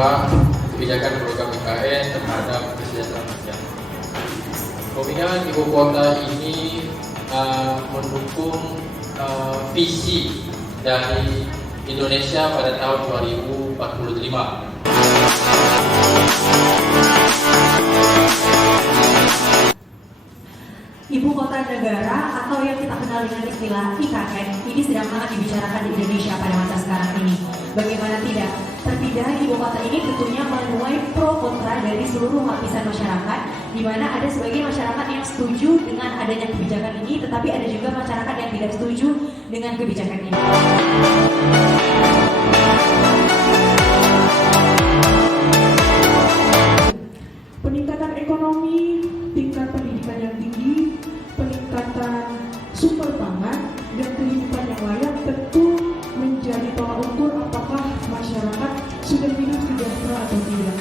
berupa kebijakan program IKN terhadap kesejahteraan rakyat. Pemindahan ibu kota ini mendukung visi dari Indonesia pada tahun 2045. Ibu kota negara atau yang kita kenal dengan istilah IKN ini sedang hangat dibicarakan di Indonesia pada masa sekarang ini. Bagaimana tidak? Perpindahan ibu kota ini tentunya menuai pro kontra dari seluruh lapisan masyarakat, di mana ada sebagian masyarakat yang setuju dengan adanya kebijakan ini, tetapi ada juga masyarakat yang tidak setuju dengan kebijakan ini. Peningkatan ekonomi, tingkat pendidikan yang tinggi, peningkatan sumber pangan, dan kehidupan yang layak tentu menjadi tolak ukur apakah masyarakat sudah hidup sejahtera atau tidak.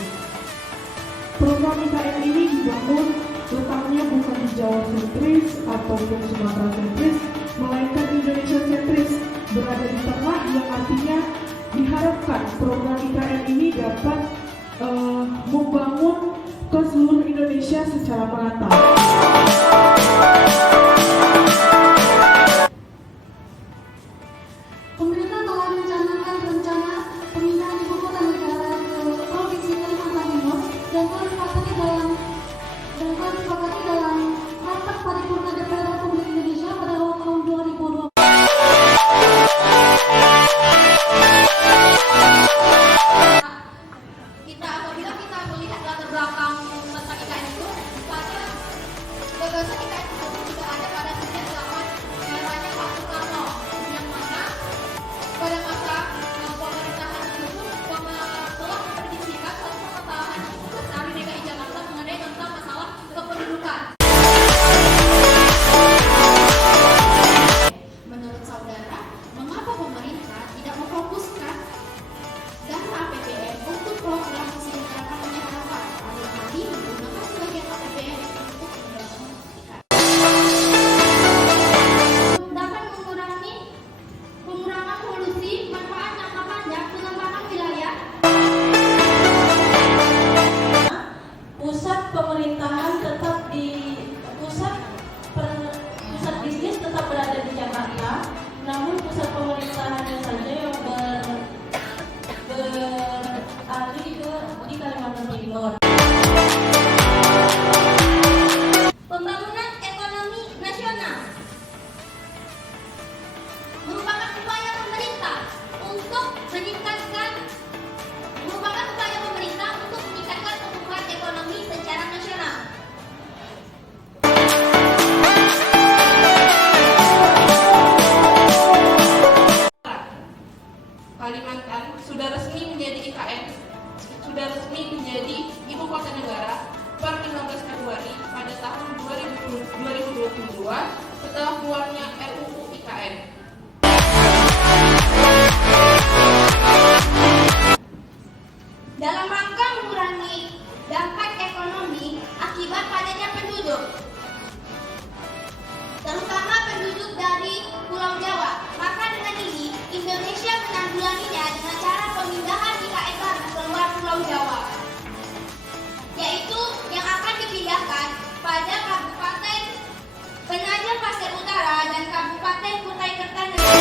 Program IKN ini dibangun letaknya bukan di Jawa sentris ataupun Sumatera sentris, melainkan Indonesia sentris, berada di tengah, yang artinya diharapkan program IKN ini dapat membangun ke seluruh Indonesia secara merata. Pemerintah telah mencanangkan rencana pemindahan ibu kota negara ke Provinsi Kalimantan Timur dan telah disepakati dalam rapat paripurna DPR Republik Indonesia pada tahun 2020. Apabila kita melihat latar belakang tentang IKN itu, pada gagasan IKN tersebut juga ada pada sejak zaman eranya Pak Soekarno, yang mana pada masa pemerintahan tersebut telah memprediksi suatu pemetahan dari DKI Jakarta mengenai tentang masalah kependudukan. Menurut saudara, mengapa pemerintah tidak memfokuskan dana APBN untuk program kesejahteraan masyarakat, alih-alih menggunakan sebagian APBN untuk membangun IKN? Dapat mengurangi pengurangan polusi, manfaat jangka panjang, pengembangan wilayah. Pusat pemerintahan tetap di pusat bisnis tetap berada di Jakarta, namun pusat pemerintahannya saja yang beralih di Kalimantan Timur. Pembangunan ekonomi nasional merupakan upaya pemerintah untuk meningkatkan pertumbuhan ekonomi secara nasional. Kalimantan sudah resmi menjadi IKN, sudah resmi menjadi ibu kota negara per 15 Februari pada tahun 2022 setelah keluarnya RUU IKN. Dalam rangka mengurangi dampak ekonomi akibat padatnya penduduk, terutama penduduk dari Pulau Jawa, maka dengan ini Indonesia menanggulanginya dengan cara pemindahan IKN baru keluar Pulau Jawa, yaitu yang akan dipindahkan pada Kabupaten Penajam Pasir Utara dan Kabupaten Kutai Kertanegara.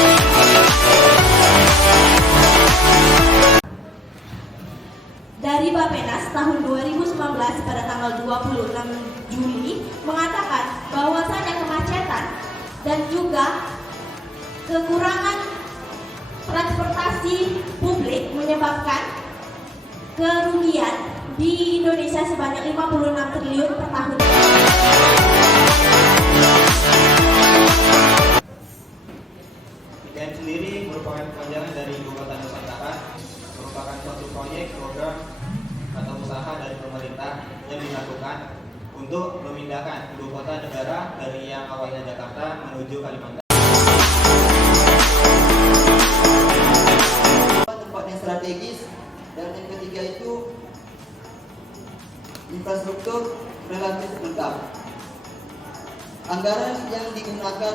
Dari Bappenas tahun 2019 pada tanggal 26 Juli mengatakan bahwasanya kemacetan dan juga kekurangan transportasi publik menyebabkan kerugian di Indonesia sebanyak 56 triliun per tahun. IKN sendiri merupakan kepanjangan dari Ibu Kota Nusantara, merupakan suatu proyek, program, atau usaha dari pemerintah yang dilakukan untuk memindahkan ibu kota negara dari yang awalnya Jakarta menuju Kalimantan. Tempat yang strategis, dan yang ketiga itu infrastruktur relatif lengkap. Anggaran yang digunakan